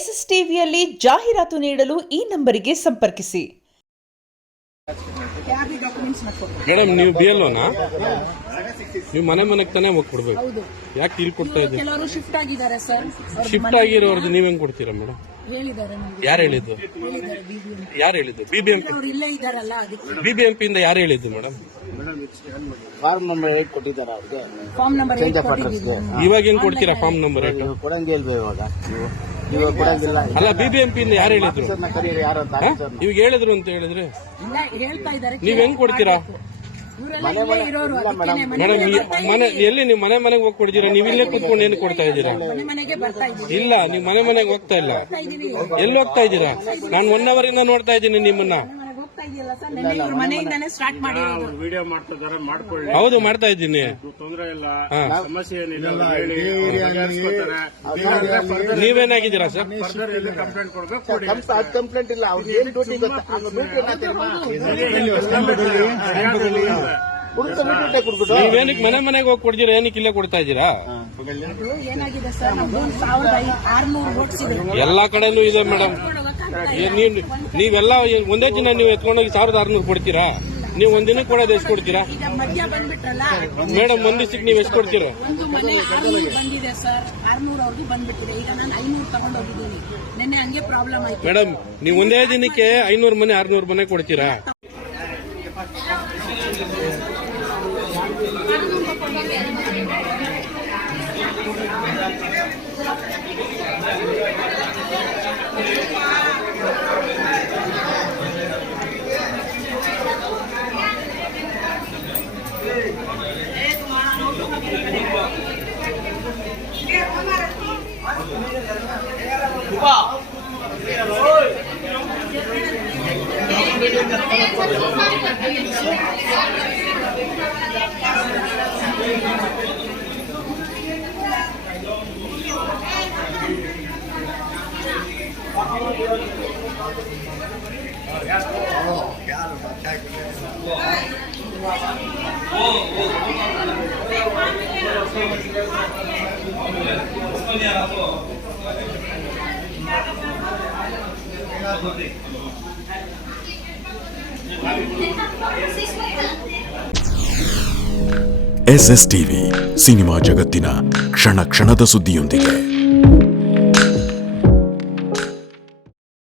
S S ಟಿವಿಯಲ್ಲಿ ಜಾಹೀರಾತು ನೀಡಲು ಈ ನಂಬರಿಗೆ ಸಂಪರ್ಕಿಸಿ. ಮೇಡಮ್, ನೀವು ಬಿಎಲ್ಒನಾ? ನೀವು ಮನೆಗೆ ತಾನೇ ಹೋಗಿ ಕೊಡ್ಬೇಕು. ಯಾಕೆ ಇಲ್ಲಿ ಕೊಡ್ತಾ ಇದ್ದೀರಿ? ಕೆಲವರು ಶಿಫ್ಟ್ ಆಗಿದ್ದಾರೆ ಸರ್. ಶಿಫ್ಟ್ ಆಗಿರೋರ್ದು ನೀವ್ ಹೆಂಗ್ ಕೊಡ್ತೀರಾ ಮೇಡಮ್? ಯಾರು ಹೇಳಿದ್ದು? ಬಿಬಿಎಂಪಿ ಇಲ್ಲೇ ಇದಾರಲ್ಲ, ಅದಕ್ಕೆ ಬಿಬಿಎಂಪಿ ಇಂದ ಯಾರು ಹೇಳಿದ್ದು ಮೇಡಮ್? ಫಾರ್ಮ್ ನಂಬರ್ 8 ಕೊಟ್ಟಿದ್ದಾರೆ ಅವ್ರಿಗೆ. ಫಾರ್ಮ್ ನಂಬರ್ 8 ಕೊಟ್ಟಿದ್ದೀವಿ. ಇವಾಗ ಹೆಂಗ್ ಕೊಡ್ತೀರಾ ಫಾರ್ಮ್ ನಂಬರ್ 8? ಕೊಡಂಗೆ ಇಲ್ವೇ ಇವಾಗ? ಇವಾಗ ಕೊಡಂಗಿಲ್ಲ. ಅಲ್ಲ, ಬಿಬಿಎಂಪಿ ಇಂದ ಯಾರು ಹೇಳಿದ್ರು? ಯಾರು ಅಂತ ಇವಾಗ ಹೇಳಿದ್ರು ಅಂತ ಹೇಳಿದ್ರೆ ಇಲ್ಲ, ಹೇಳ್ತಾ ಇದ್ದಾರೆ. ನೀವ್ ಹೆಂಗ್ ಕೊಡ್ತೀರಾ ಮೇಡಮ್? ಎಲ್ಲಿ ನೀವು ಮನೆಗೆ ಹೋಗಿ ಕೊಡ್ತೀರಾ? ನೀವು ಇಲ್ಲೇ ಕೂತ್ಕೊಂಡು ಏನು ಕೊಡ್ತಾ ಇದ್ದೀರಾ? ಮನೆಗೆ ಬರ್ತಾ ಇದ್ದೀವಿ. ಇಲ್ಲ, ನೀವು ಮನೆಗೆ ಹೋಗ್ತಾ ಇಲ್ಲ. ಎಲ್ಲಿ ಹೋಗ್ತಾ ಇದ್ದೀರಾ? ನಾನು 1 hour ಇಂದ ನೋಡ್ತಾ ಇದ್ದೀನಿ ನಿಮ್ಮನ್ನ. ಮನೆಯಿಂದಾನೇ ಸ್ಟಾರ್ಟ್ ಮಾಡಿರೋದು. ವಿಡಿಯೋ ಮಾಡ್ತಿದ್ದಾರೆ, ಮಾಡ್ಕೊಳ್ಳಿ. ಹೌದು, ಮಾಡ್ತಾ ಇದ್ದೀನಿ. ತೊಂದರೆ ಇಲ್ಲ, ಸಮಸ್ಯೆ ಏನಿಲ್ಲ. ನೀವೇನಾಗಿದ್ದೀರಾ ಸರ್? ಕಂಪ್ಲೇಂಟ್ ಕೊಡ್ಬೇಕು. ಕಂಪ್ಲೇಂಟ್ ಇಲ್ಲ. ಅವ್ರಿಗೆ ಏನ್ ಡ್ಯೂಟಿ ಗೊತ್ತಾ? ನೀವೇನಕ್ಕೆ ಮನೆಗೆ ಹೋಗಿ ಕೊಡ್ತೀರಾ? ಏನಕ್ಕೆ ಇಲ್ಲೇ ಕೊಡ್ತಾ ಇದ್ದೀರಾ? ಏನಾಗಿದೆ ಸರ್, 1600 ವೋಟ್ಸ್ ಇದೆ. ಎಲ್ಲಾ ಕಡೆನೂ ಇದೆ ಮೇಡಮ್. ನೀವೆಲ್ಲ ಒಂದೇ ದಿನ ನೀವು ಎತ್ಕೊಂಡೋಗಿ 1600 ಕೊಡ್ತೀರಾ? ನೀವು ಒಂದಿನಕ್ಕೆ ಕೊಡೋದು ಎಷ್ಟು ಕೊಡ್ತೀರಾ ಮಧ್ಯ ಬಂದ್ಬಿಟ್ರಲ್ಲ ಮೇಡಮ್? ಒಂದ್ ದಿವಸಕ್ಕೆ ನೀವು ಎಷ್ಟು ಕೊಡ್ತೀರಾ? ಒಂದು ಮನೆ 600 ಬಂದಿದೆ ಸರ್. 600 ಅವ್ರಿಗೆ ಬಂದ್ಬಿಟ್ಟಿದೆ. ಈಗ ನಾನು 500 ತಗೊಂಡೋಗಿದ್ದೀನಿ. ನಿನ್ನೆ ಹಂಗೆ ಪ್ರಾಬ್ಲಮ್ ಆಯ್ತು ಮೇಡಮ್. ನೀವು ಒಂದೇ ದಿನಕ್ಕೆ 500 ಮನೆ 600 ಮನೆ ಕೊಡ್ತೀರಾ? ಎಸ್ಎಸ್ ಟಿವಿ ಸಿನಿಮಾ ಜಗತ್ತಿನ ಕ್ಷಣ ಕ್ಷಣದ ಸುದ್ದಿಯೊಂದಿಗೆ.